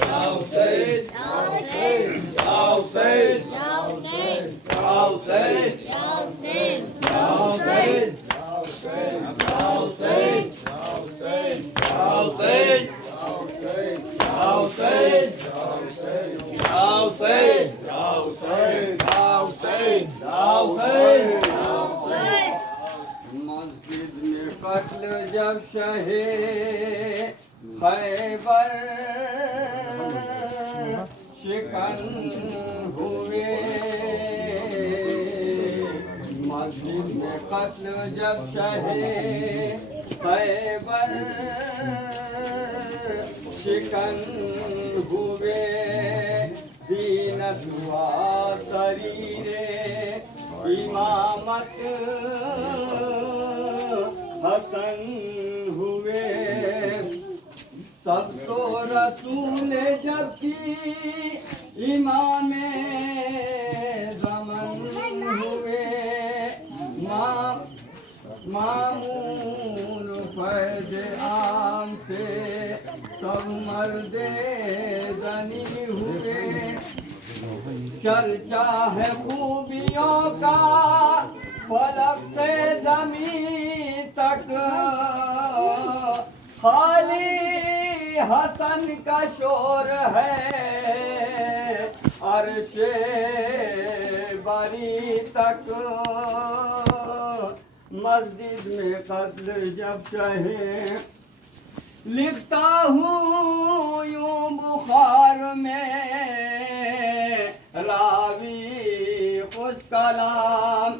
Hussein, Hussein, Hussein, Hussein, मस्जिद में कत्ल जब शहे खैबर शिकन हुए, मस्जिद में कत्ल जब शहे खैबर शिकन हुए, दीनत हुआ शरीरे इमामत हसन हुए। सब तो रसूल जबकि इमाम ज़मन हुए, मामून फैज़ आम से सब मर्दे ज़नी हुए। चर्चा है खूबियों का फलक से ज़मीं तक, खाली हसन का शोर है अर्शे बरी तक। मस्जिद में कत्ल जब चाहे लिखता हूँ यूं बुखार में, रावी खुश कलाम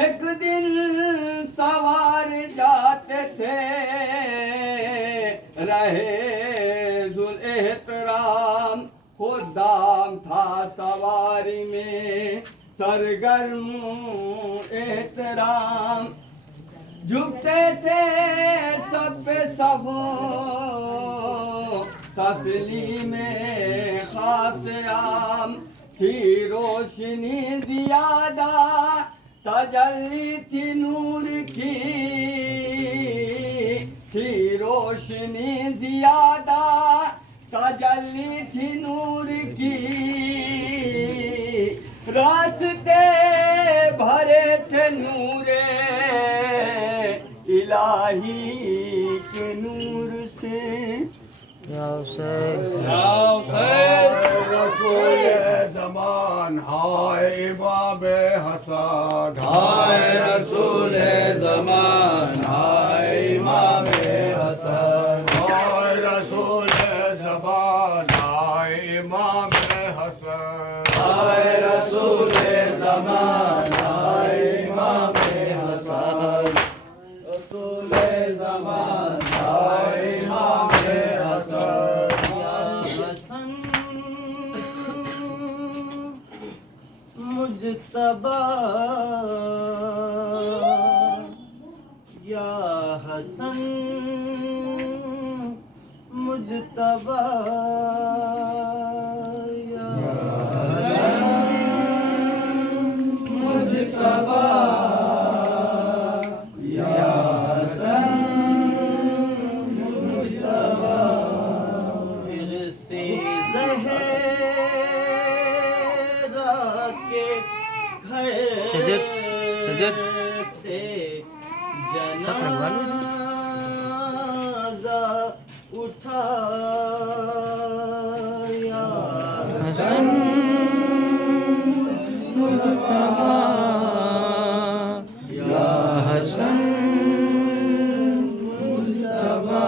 एक दिन सवार जाते थे, रहे जुल एहतराम खुदाम था सवारी में सरगर्म एहतराम। झुकते थे सब पे सब तस्लीम खास आम, थी रोशनी ज़ियादा तजल्ली थी नूर की, थी रोशनी ज़ियादा तजल्ली थी नूर की। रास्ते भरे थे नूरे इलाही के नूर से। रसूल ज़मान हाय इमाम हसन, हाय रसूल ज़मान हाय इमाम हसन, हाय रसूल ज़मान हाय इमाम हसन, हाय रसूल ज़मान हाय इमाम हसन, रसूल ज़मान हाय इमाम हसन। मुज्तबा या हसन मुज्तबा या मुज्तबा या हसन मुज्तबा। फिर से ज़हरा के घर से जनाज़ा उठाया, हसन मुज्तबा या हसन मुज्तबा,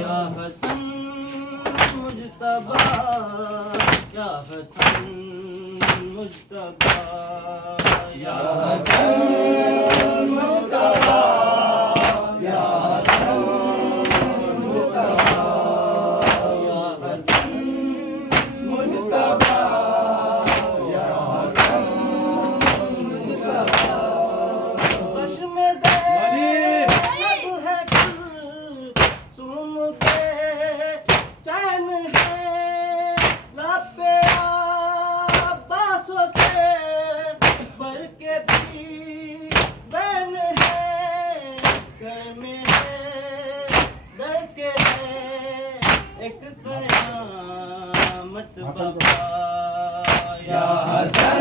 या हसन मुज्तबा या हसन मुज्तबा या हसन मुज्तबा या हसन मुज्तबा, या हसन मुज्तबा या हसन मुज्तबा। चश्म ज़ैनब है कुलसूम के चैन है लबे अब्बासों से बढ़ के भी बैन है। एक कयामत बाबा या हसन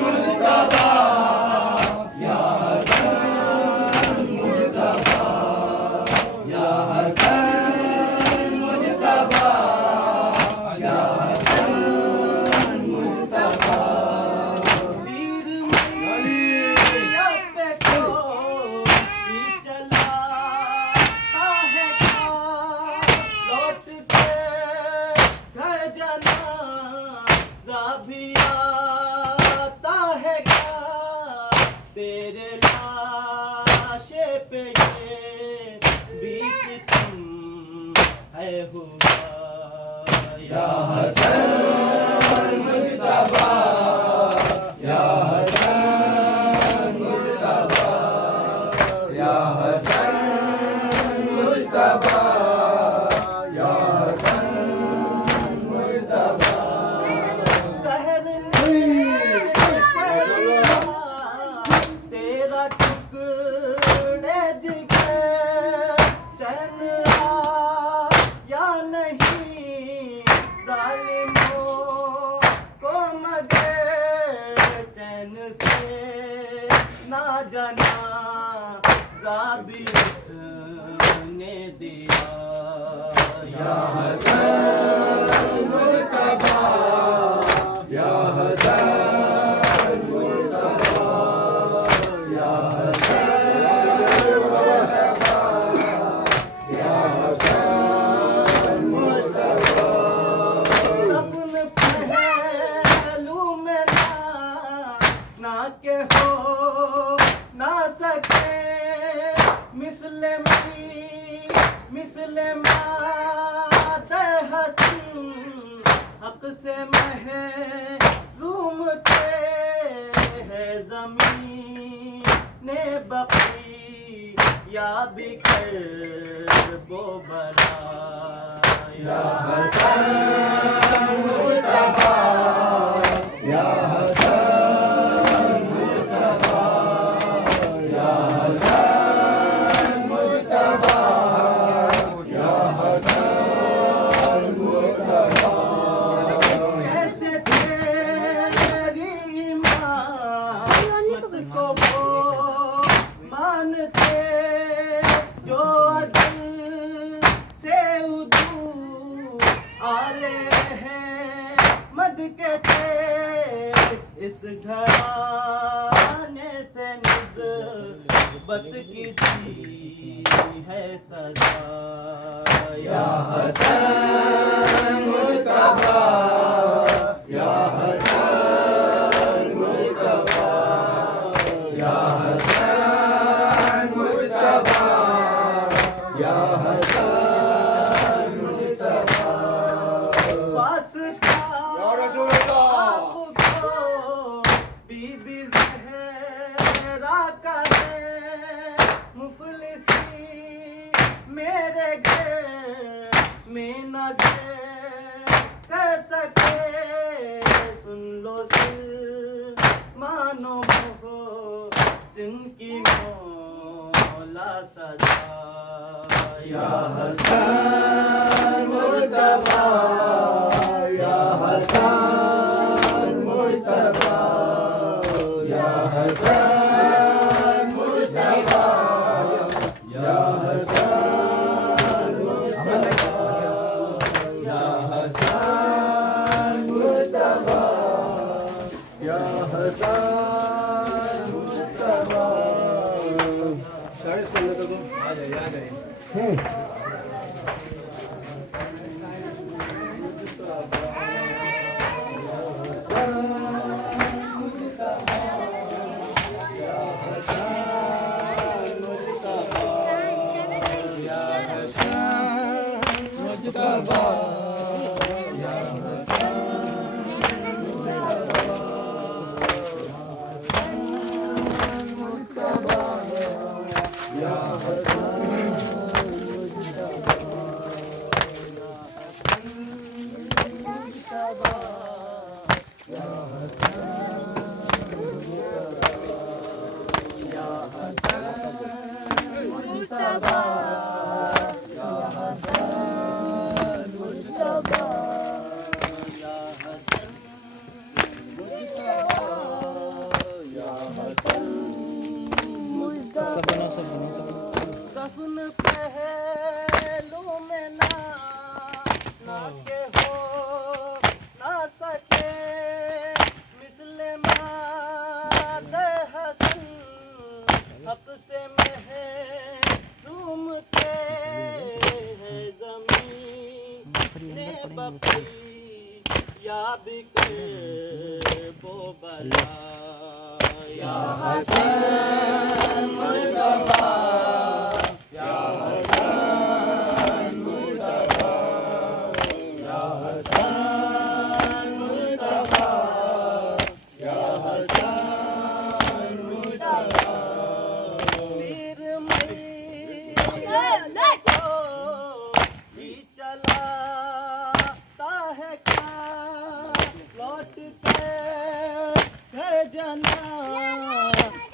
मुस्तफा या हसन मुस्तफा या हसन मुस्तफा या हसन मुस्तफा वीर मैया पे कोई चलाता है क्या लौट के घर जाना भी आता है क्या तेरे लाशे पे ये बीच तुम है हुआ या हसन मुस्तफा या हसन मुस्तफा या हसन मुस्तफा या हसन मुस्तफा जहर तेरा टुकड़े जिगर चैन या नहीं जालिमों को मगर चैन से ना जाना ज़ाबित ने दिया या हसन मुस्तफा या हसन मुस्तफा या हसन मुस्तफा या हसन मुस्तफा दफन पहलू में ना के हो ना सके मिसले माते हसन हक से महरूम थे है ज़मीन ने बकी या बिखर वो बला या हसन मुस्तफा या हसन मुस्तफा या हसन मुस्तफा या हसन मुस्तफा जैसे तेरी इमामत को वो मानते जो अज़ल से उदू आले हैं मद के थे इस घराने से निस्बत की थी है सजा या हसन मुस्तफा या हसन मुस्तफा या हसन मुस्तफा या हसन मुस्तफा वास्ता या रसूल अल्लाह आपको बीबी ज़हरा का दे मुफलिसी मेरे घर में न कर सके सुन लो मानो मोह सिन की मौला सजा या हसन मुस्तफा या हसन मुस्तफा या हसन मुस्तफा या हसन मुस्तफा या हसन मुस्तफा या हसन मुस्तफा ना के हो ना सके मिसले मादे हसन हक से महरूम थे है ज़मीन ने बकरी या बिके वो बला या हसन मुस्तफा या हसन मुस्तफा या हसन मुस्तफा या हसन मुस्तफा पीर मैया को ही चलाता है क्या लौट के घर जाना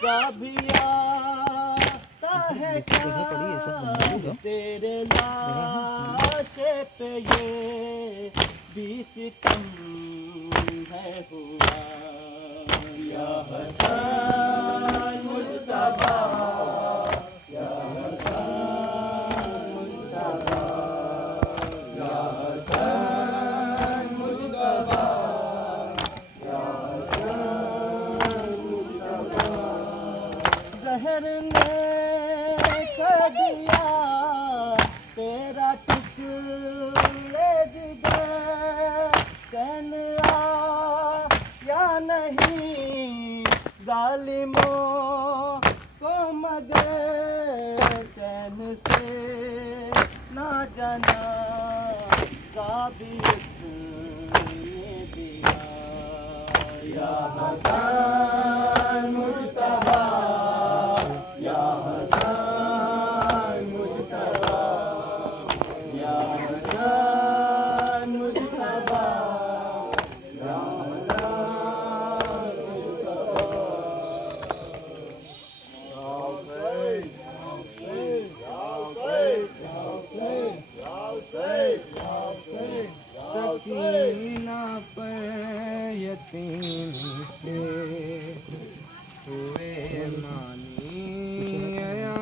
कभी आता है क्या तेरे लाशे पे ये भी सितम है हुआ या हसन मुस्तफा या हसन मुस्तफा या हसन मुस्तफा या हसन मुस्तफा जहर ने कर दिया तेरा टुकड़े जिगर चैन या नहीं जालिमों को मगर चैन से ना जाना काबिल दिया या हसन मुस्तफा या हसन मुस्तफा या हसन मुस्तफा या हसन सकीना पर यतीम के हुए मानी आया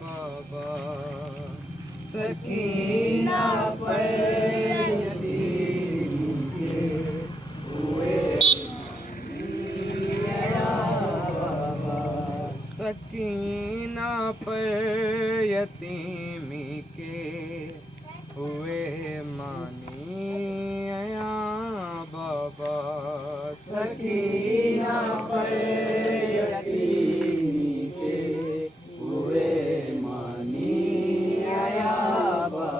बाबा सकीना पर यतीम के हुए मानी आया बाबा सकीना पर यतीम के हुए मानी आया बाबा सकीना पर यतीम के हुए मानी आया बाबा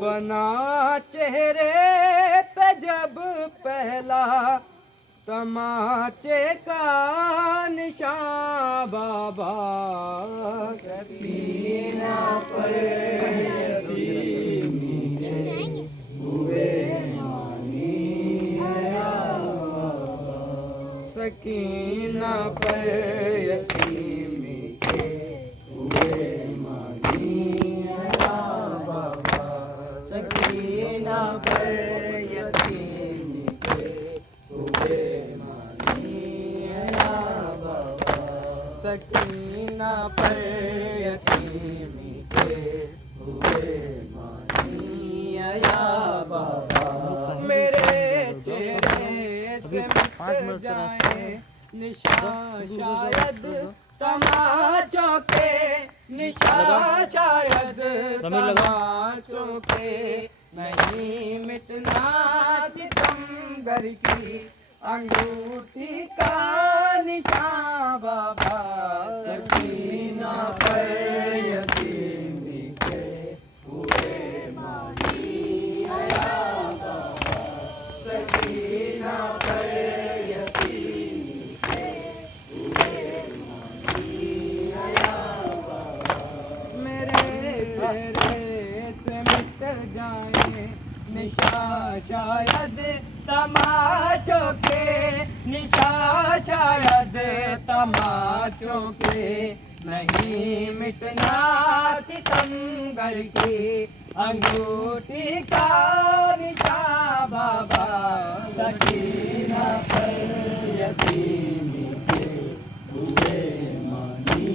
बना चेहरे पे जब पहला तमाचे का निशान बाबा सकीना पर यतीम के हुए मानी आया बाबा सकीना पर यतीम के हुए मानी आया बाबा सकीना पर यतीम के हुए मानी आया बाबा सकीना पर यतीम के हुए मानी आया बाबा मेरे चेहरे से मिट जाए निशान शायद तमाचों के निशान शायद तमाचों के नहीं मिटना सितमगर की अंगूठी का निशान बाबा सकीना पर यतीम के हुए मानी आया बाबा सकीना पर यतीम के हुए मानी आया बाबा मेरे चेहरे से मिट जाए निशान शायद तमाचों के निशान शायद तमाचों के नहीं मिटना सितमगर की अंगूठी का निशान बाबा सकीना पर यतीम के हुए मानी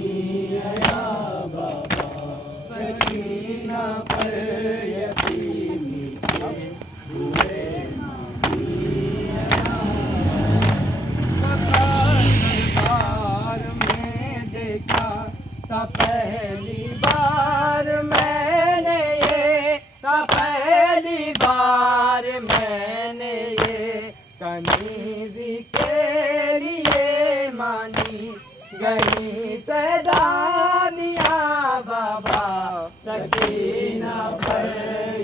आया बाबा सकीना पर यतीम ता पहली बार मैंने ये कनीज के लिए मानी गई सैदानिया बाबा सकीना पर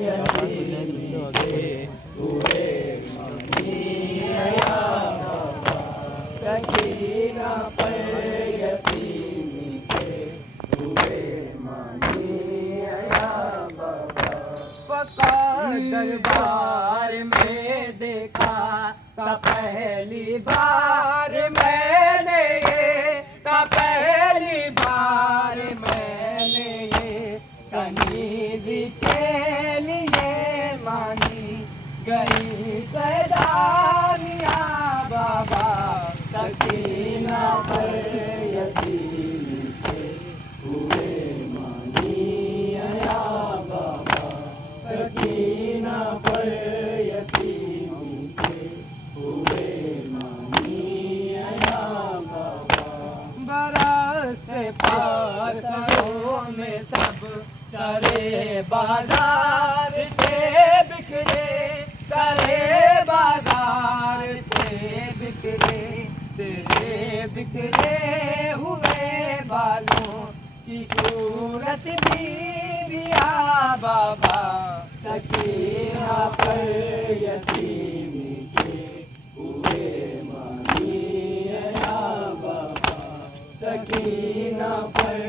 यतीम के हुए मनीया बाबा सकीना पर यतीम के हुए मनीया बाबा पका दरबार में देखा ता पहली बार मैंने ये ता पहली बार मैंने ये कनीज के लिए मानी गई सैदानिया बाबा सकीना पर यतीम के हुए मनीया बाबा सकीना पर यतीम के हुए मनीया बाबा बरस पासों में सब सारे बाजार थे बिखरे सारे बाजार थे बिखरे तेरे बिखरे हुए बालों की सूरत बीविया बाबा सकीना पर यतीम के हुए मनीया बाबा सकीना पर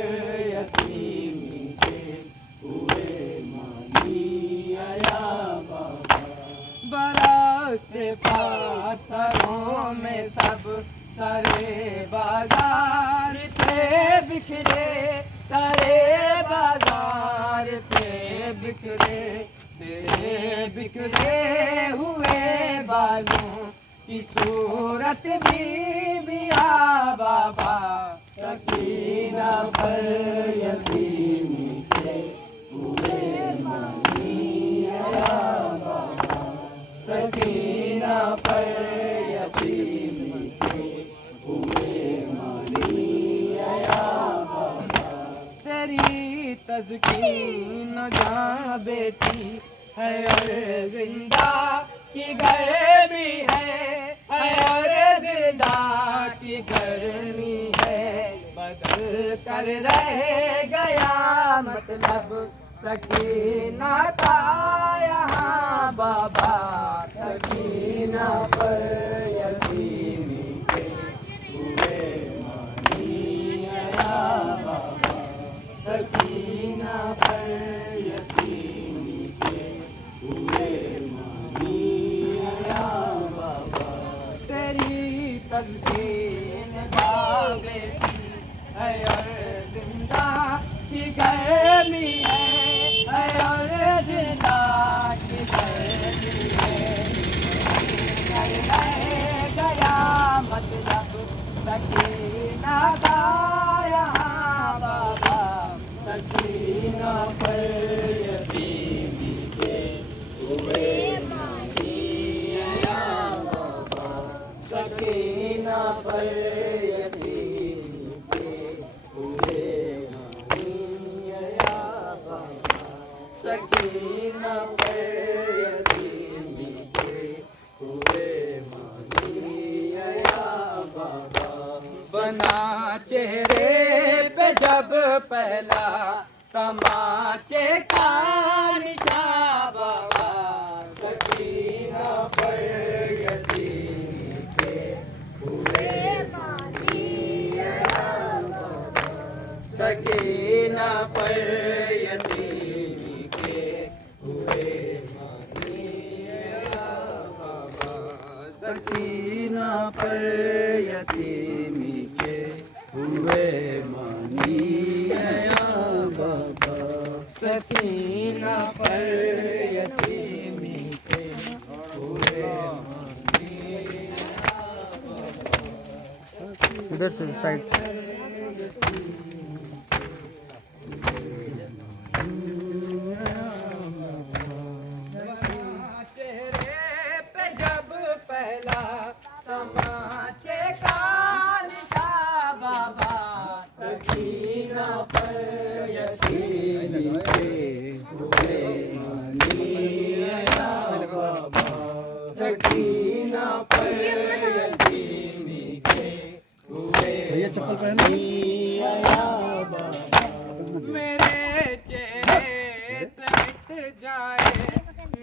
यतीम के हुए मनीया बाबा बरस पाथरों में सब सारे बाजार थे बिखरे सारे बाजार थे बिखरे तेरे बिखरे हुए बालों की सूरत बीबिया बाबा सकीना पर यतीम के हुए मनीया बाबा सकीना पर यतीम के हुए मनीया बाबा तेरी तज़कीन जहाँ बेटी है और जिंदा की घर भी है और जिंदा की गर्मी है बदल कर रह गया मतलब सकीना का यहाँ बाबा सकीना पर यतीम के हुए मनीया बाबा सकीना पर यतीम के हुए मनीया बाबा तेरी तज़कीन बेटी है और जिंदा की गर्मी है और जिंदा की गर्मी है गया मतलब सकीना का यहाँ बाबा सकीना पर यतीम के हुए मनीया बाबा सकीना पर यतीम के हुए मनीया बाबा सकीना पर यतीम के हुए मनीया बाबा बना चेहरे पे जब पहला तमाचे का निशान बाबा सकीना पर यतीम के हुए मनीया बाबा सकीना पर यतीम के हुए मनीया बाबा सकीना पर यतीम के हुए मनीया बाबा सकीना पर यतीम के हुए मनीया बाबा इधर से साइड चेहरे पे जब पहला तमाचे का निशान बाबा सकीना पर यतीम के हुए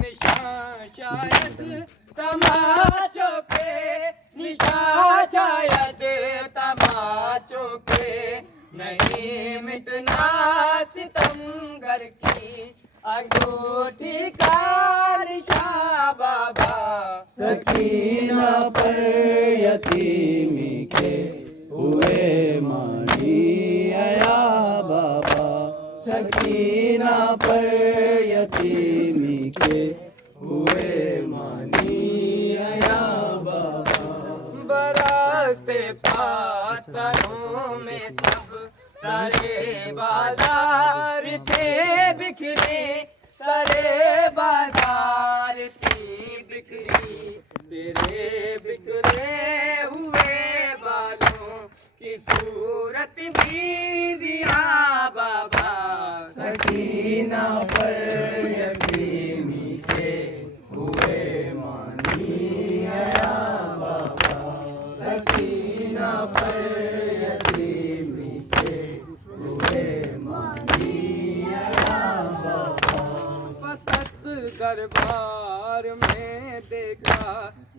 निशान शायद तमाचों के, निशान शायद तमाचों के, नहीं मिटना सितमगर की अंगूठी का निशान बाबा। सकीना पर यतीमी के हुए मानी आया बाबा। सकीना पर यतीमी के हुए मानी आया बाबा। बरसते पातरों में सब सारे बाजार थे बिखरे, सारे बाजार थी बिखरी, तेरे बिखरे हुए बालों की सूरत भी दिया बाबा। सकीना पर यतीमी के हुए मानी आया बाबा। सकीना पर यतीमी के हुए मानी आया बाबा। फकत दरबार में देखा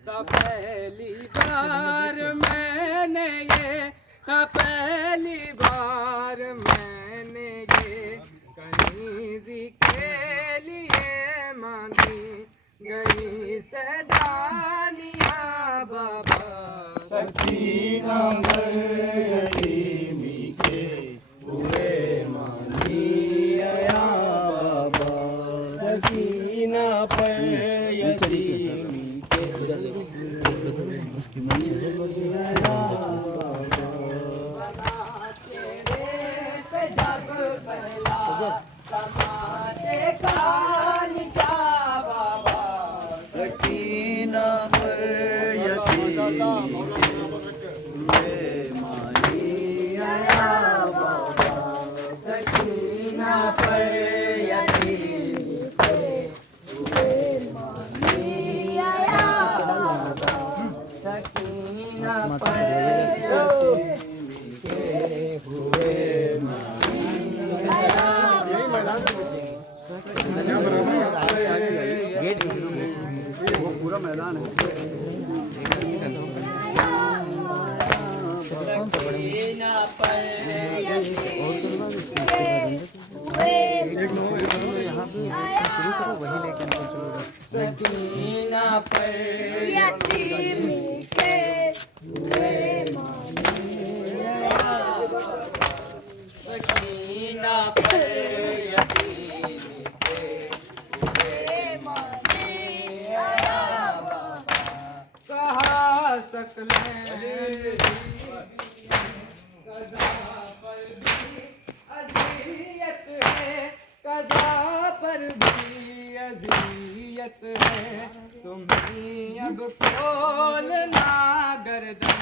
था पहली बार मैंने ये, था पहली बार मैंने ये, कनीज़ी के लिए मांगी गई सैदानिया बाबा। सकीना पर यतीमी के हुए मानी आया बाबा। सकीना पर यतीमी के आया बाबा। तेरे जब पहला समाते का निशान बाबा। सकीना पर यतीमी हुए मानी आया बाबा। सकीना पर यतीमी हुए मानी आया बाबा। सकीना पर यतीमी के हुए मानी आया पूरा मैदान है। सकीना पर सकीना पर यतीमी के हुए मानी आया बाबा। सकीना पर यतीमी के हुए मानी आया बाबा। कहा सकलें कज़ा पर भी अज़ियत है, तुम्हीं अब खोलना गर्दन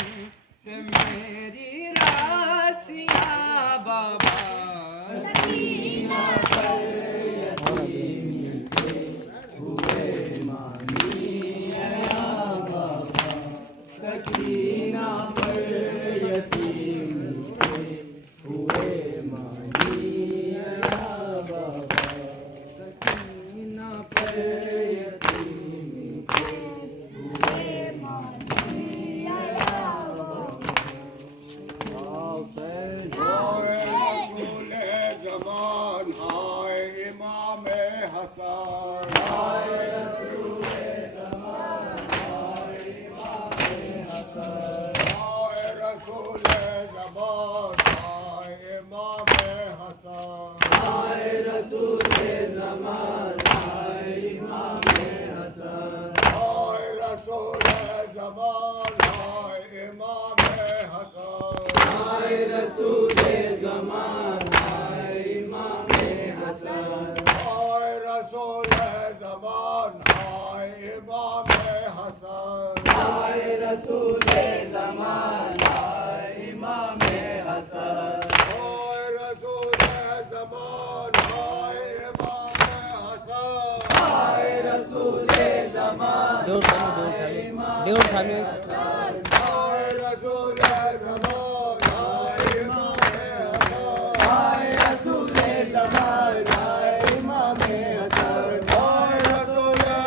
से मेरी रासियाँ बाबा। सकीना पर यतीमी के हुए मानी आया बाबा। सकीना पर यतीमी के हुए मानी आया बाबा। सकीना पर यतीमी के हुए मानी आया बाबा। जमान हाय इमाम हसन। हाय रसूले ज़मान हाय इमाम हसन। हाय रसूले ज़मान हाय इमाम हसन। हाय रसूले ज़मान हाय इमाम हसन। हाय रसूले ज़मान हाय इमाम हसन। हाय रसूले ज़मान हाय इमाम हसन। हाय रसूले ज़मान हाय इमाम हसन। हाय रसूले ज़मान हाय इमाम हसन। हाय रसूले ज़मान हाय इमाम हसन। हाय रसूले ज़मान हाय इमाम हसन। हाय रसूले ज़मान हाय इमाम हसन। हाय रसूले ज़मान हाय इमाम हसन। हाय रसूले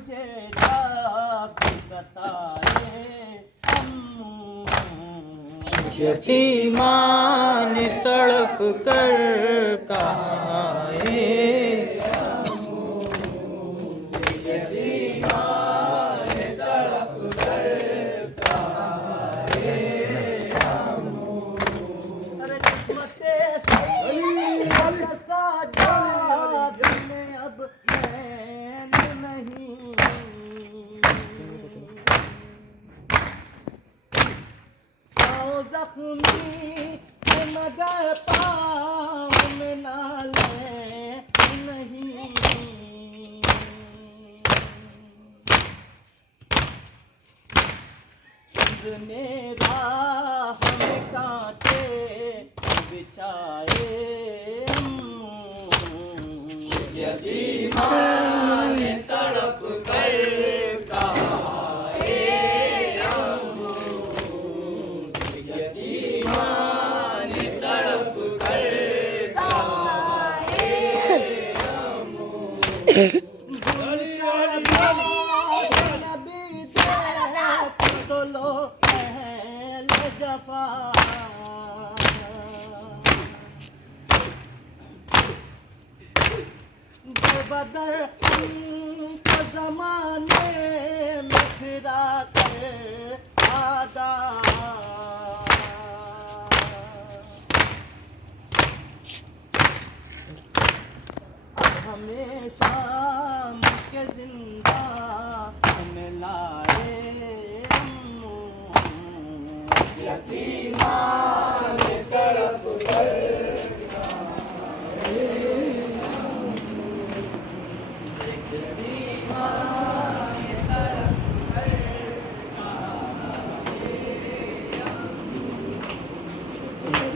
तुझे जाग सताए यतीमान तड़प कर कहाए अरे किस्मते सही साजा तुम्हें अब चैन नहीं पाँव जख्मी मगर पाँव में नाले नहीं ने राह में कांटे बिछाए यतीमान तड़प कर कहाए यतीमान तड़प कर नबी दे तो लो अहले जफा बदर तो जमाने में फिरा कर आदा हमेशा के जिंदा में लाए यतीमान तड़प कर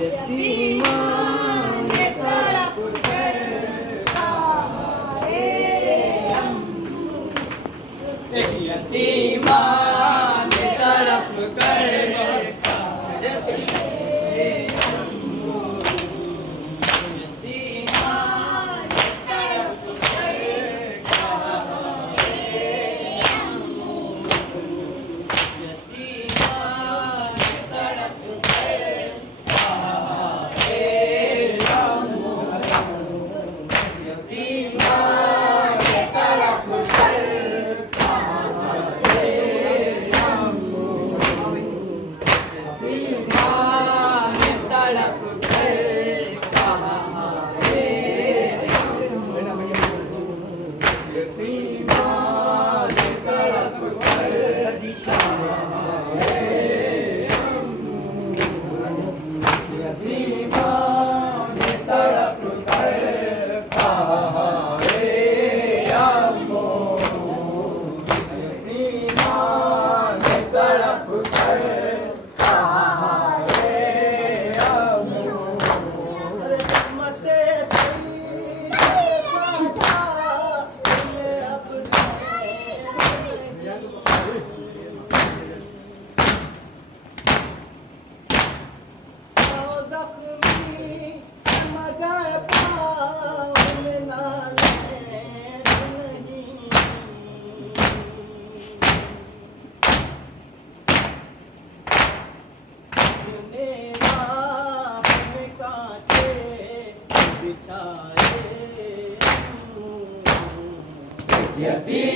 यतीमान तड़प यतीमान तड़प कर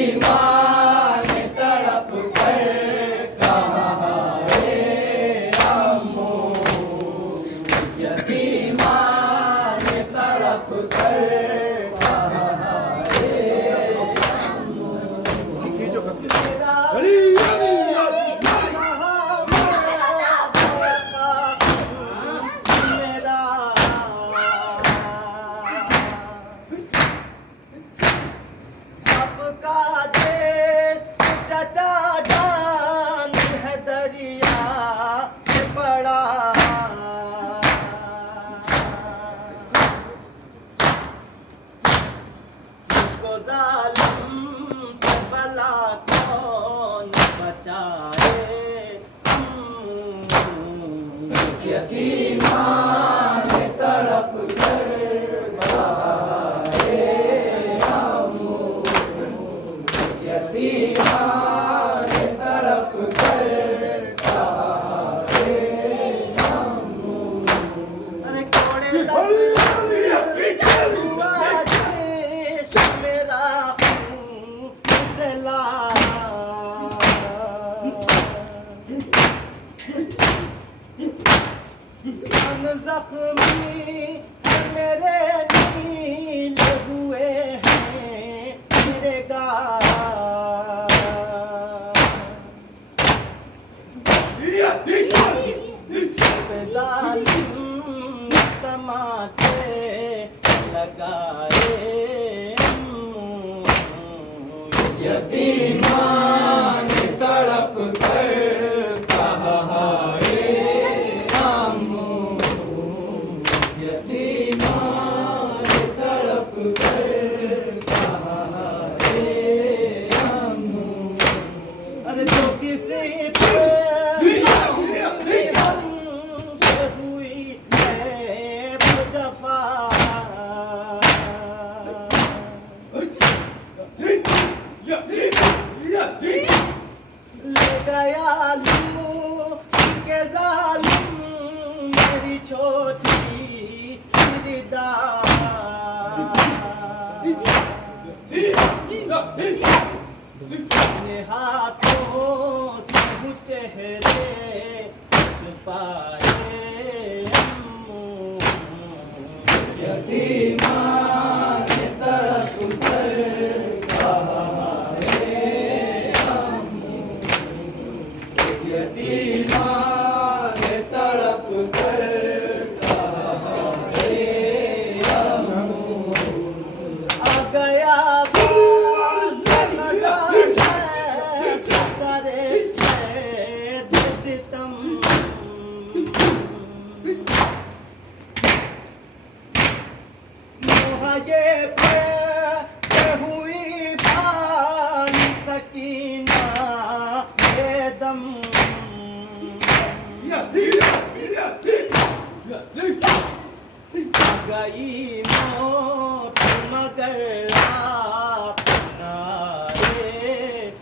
यतीमान तड़प कर कहाए अम्मो यतीमान तड़प कर कहाए आपका मन जख्मी मेरे नीले हुए हैं मेरे गाल जालिम तमाचे लगाए यतीमान तड़प कर कहा हाय अम्मू यतीमान तड़प कर कहा हाय अम्मू अरे जो किसी पे हुई है वो जफा ले गया लूं के जालिम मेरी छोटी रिदा अपने हाथों से वो चेहरे छुपाए यतीमान तड़प कर कहा हाय अम्मू यतीमान तड़प कर कहा हाय अम्मू आ गया सारे सितम ये पे हुई भारी सकीना ये दम गई मौत मगर आप ना आए।